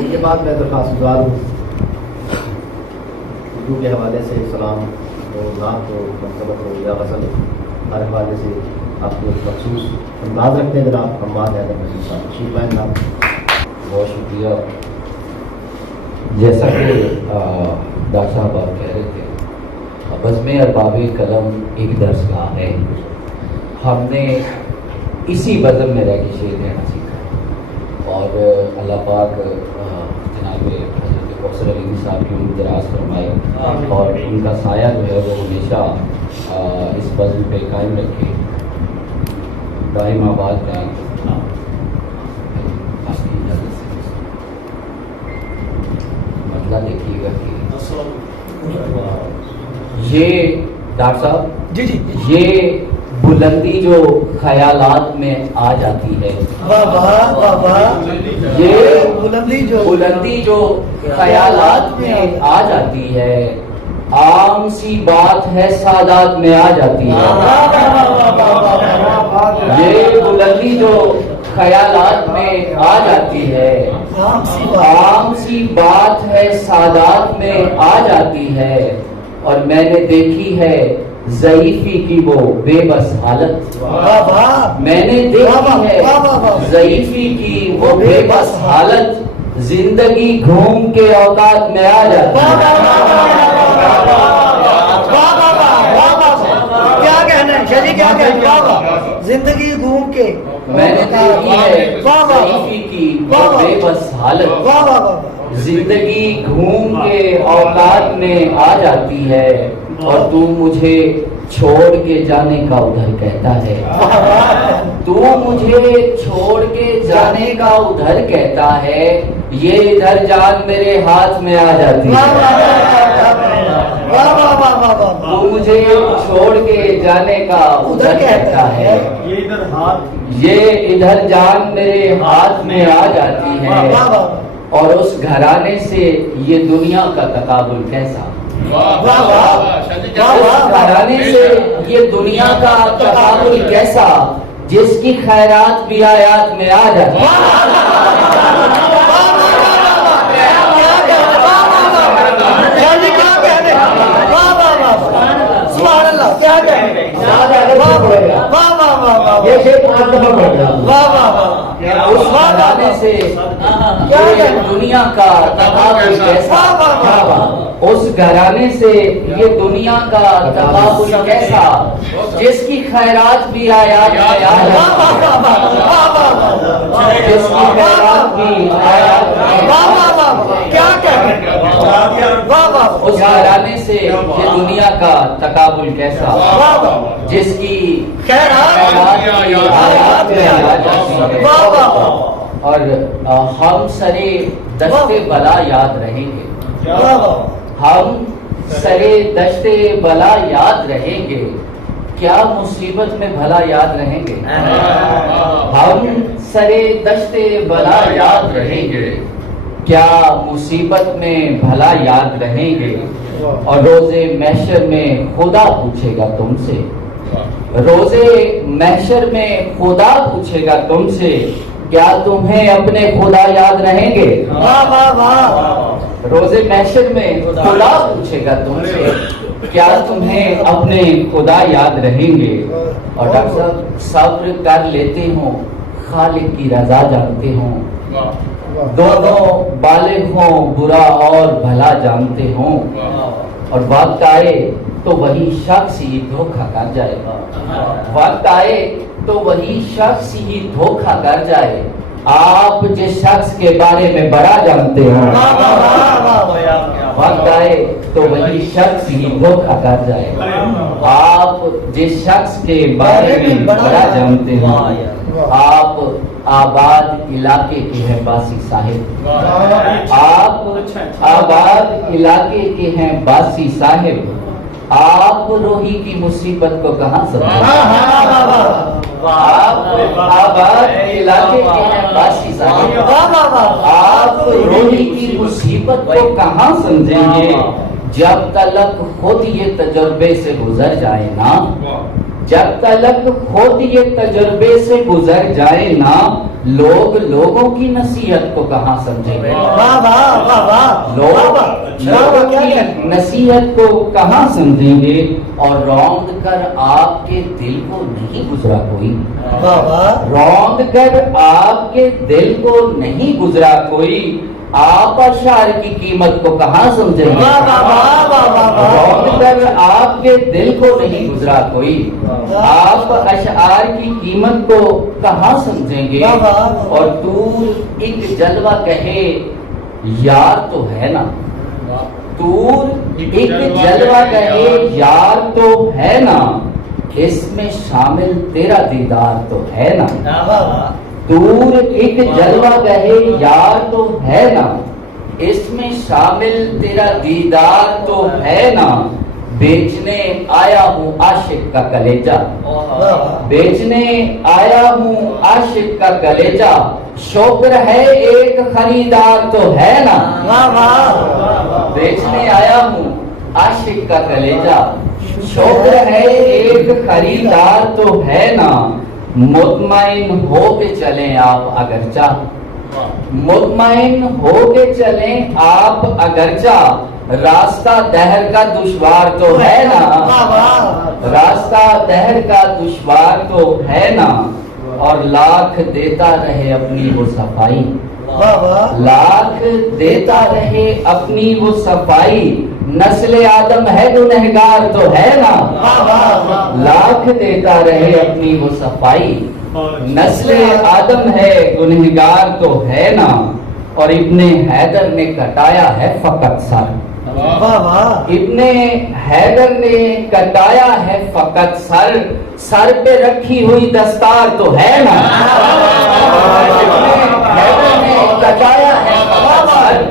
یہ بات میں درخواست گزار ہوں اردو کے حوالے سے سلام اور نعت و منقبت ہو یا غزل ہر حوالے سے آپ کو مخصوص انداز رکھتے ہیں جناب حماد حیدر مزید صاحب شیخ بھائی جناب. بہت شکریہ. جیسا کہ ڈاکٹر صاحب آپ کہہ رہے تھے بزم ارباب قلم ایک درس گاہ ہے. ہم نے اسی بزم میں رہ کے شعر کہنا سیکھا اور اللہ پاک جناب حضرت کوثر علی صاحب کی عمر دراز فرمائے اور ان کا سایہ جو ہے وہ ہمیشہ اس بزم پہ قائم رکھے, دائم آباد رہیں. دیکھیے گا کہ یہ ڈاکٹر صاحب جی یہ بلندی جو خیالات میں آ جاتی ہے, یہ بلندی جو خیالات میں آ جاتی ہے, عام سی بات ہے سادات میں آ جاتی ہے. یہ بلندی جو خیالات میں آ جاتی ہے, عام سی بات ہے سادات میں آ جاتی ہے. اور میں نے دیکھی ہے ضعیفی کی وہ بے بس حالت, میں نے دیکھی ہے ضعیفی کی وہ بے بس حالت, زندگی گھوم کے اوقات میں آ جاتی ہے. کیا کہنا زندگی گھوم کے میں نے دیکھی ہے ضعیفی کی وہ بے بس حالت, زندگی گھوم کے اوقات میں آ جاتی ہے. اور تو مجھے چھوڑ کے جانے کا ادھر کہتا ہے, تو مجھے چھوڑ کے جانے کا ادھر کہتا ہے, یہ ادھر جان میرے ہاتھ میں آ جاتی ہے. تو مجھے چھوڑ کے جانے کا ادھر کہتا ہے, یہ ادھر جان میرے ہاتھ میں آ جاتی ہے. اور اس گھرانے سے یہ دنیا کا تقابل کیسا, اس گھرانے سے یہ دنیا کا تقابل کیسا, جس کی خیرات بھی آیات میں آ جاتی ہے. اس گھرانے سے یہ دنیا کا تقابل کیسا, اس گھرانے سے یہ دنیا کا تقابل کیسا, جس کی خیرات بھی آیات میں آ جاتی ہے, جس کی خیرات بھی آیات اس گھرانے سے یہ دنیا کا تقابل کیسا, جس کی خیرات بھی آیات میں آ جاتی ہے. اور ہم سرے دشت بلا یاد رہیں گے, ہم سرے دشت بلا یاد رہیں گے, کیا مصیبت میں بھلا یاد رہیں گے. ہم سرے دشت بلا یاد رہیں گے, کیا مصیبت میں بھلا یاد رہیں گے. اور روز محشر میں خدا پوچھے گا تم سے, روز محشر میں خدا پوچھے گا تم سے, کیا تمہیں اپنے خدا یاد رہیں گے. روز محشر میں خدا پوچھے گا تم سے, کیا تمہیں اپنے خدا یاد رہیں گے. اور ڈاکٹر صاحب صبر کر لیتے ہوں, خالق کی رضا جانتے ہوں, دونوں بالغ ہوں برا اور بھلا جانتے ہوں. اور وقت آئے تو وہی شخص ہی دھوکہ کر جائے گا, وقت آئے تو وہی شخص ہی دھوکہ کر جائے. آپ جس شخص کے بارے میں بڑا جانتے ہوں, وقت آئے تو وہی شخص ہی دھوکہ کر جائے. آپ جس شخص کے بارے میں بڑا جانتے ہوں, آپ آباد علاقے کے ہیں باسی صاحب, آپ آباد علاقے کے ہیں باسی صاحب, آپ روحی کی مصیبت کو کہاں سمجھیں. آپ آباد علاقے کے ہیں باسی صاحب, آپ روحی کی مصیبت کو کہاں سمجھیں گے, جب تلک خود یہ تجربے سے گزر جائے نا, جب تلک خود یہ تجربے سے گزر جائے نا، لوگ لوگوں کی نصیحت کو کہاں سمجھیں گے؟ واہ واہ واہ واہ لوگ لوگوں کی نصیحت کو کہاں سمجھیں گے؟ اور روند کر آپ کے دل کو نہیں گزرا کوئی، واہ واہ روند کر آپ کے دل کو نہیں گزرا کوئی، آپ اشعار کی قیمت کو کہاں سمجھیں گے؟ واہ واہ واہ واہ واہ واہ روند کر آپ کے دل کو نہیں گزرا کوئی، آپ اشعار کی قیمت کو کہاں سمجھیں گے؟ اور طور ایک جلوہ کہے یار تو ہے نا، طور ایک جلوہ کہے یار تو ہے نا، اس میں شامل تیرا دیدار تو ہے نا، دور ایک جلوہ کہے یار تو ہے نا، اس میں شامل تیرا دیدار تو ہے نا، بیچنے آیا ہوں عاشق کا کلیجہ، بیچنے آیا ہوں عاشق کا کلیجہ، شکر ہے ایک خریدار تو ہے نا، بیچنے آیا ہوں عاشق کا کلیجہ، شکر ہے ایک خریدار تو ہے نا، مطمئن ہو کے چلیں آپ اگرچہ، مطمئن ہو کے چلیں آپ اگرچہ، راستہ دہر کا دشوار تو ہے نا، راستہ دہر کا دشوار تو ہے نا، اور لاکھ دیتا رہے اپنی وہ صفائی، لاکھ دیتا رہے اپنی وہ صفائی، نسل آدم ہے گنہگار تو ہے نا، لاکھ دیتا رہے اپنی وہ صفائی، نسل آدم ہے گنہگار تو ہے نا، اور ابن حیدر نے کٹایا ہے فقط سر، ابن حیدر نے کٹایا ہے فقط سر، سر پہ رکھی ہوئی دستار تو ہے نا، ابن حیدر نے کٹایا ہے فقط سر،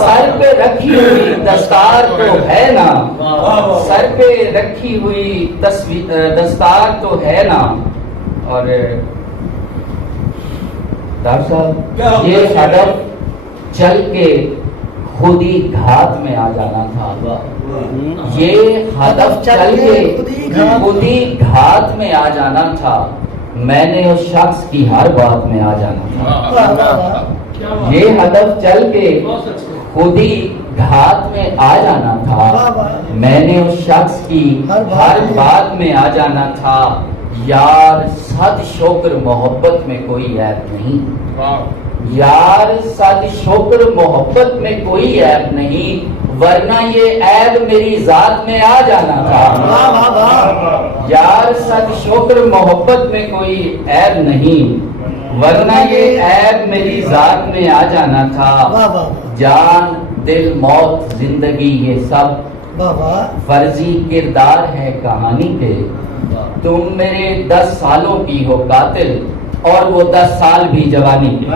سر پہ رکھی ہوئی دستار تو ہے نا، سر پہ رکھی ہوئی دستار تو ہے نا۔ اور ڈاکٹر صاحب یہ ہدف چل کے خود ہی گھات میں آ جانا تھا، یہ ہدف چل کے خود ہی گھات میں آ جانا تھا، میں نے اس شخص کی ہر بات میں آ جانا تھا، یہ ہدف چل کے خود ہی گھات میں آ جانا تھا، میں نے اس شخص کی ہر بات میں آ جانا تھا، یار صد شکر محبت میں کوئی عیب نہیں، یار صد شکر محبت میں کوئی عیب نہیں، ورنہ یہ عیب میری ذات میں آ جانا تھا، یار صد شکر محبت میں کوئی عیب نہیں، ورنہ یہ عیب میری ذات میں آ جانا تھا، جان دل موت زندگی یہ سب فرضی کردار ہے کہانی کے، تم میرے 10 سالوں کی ہو قاتل اور وہ 10 سال بھی جوانی کے،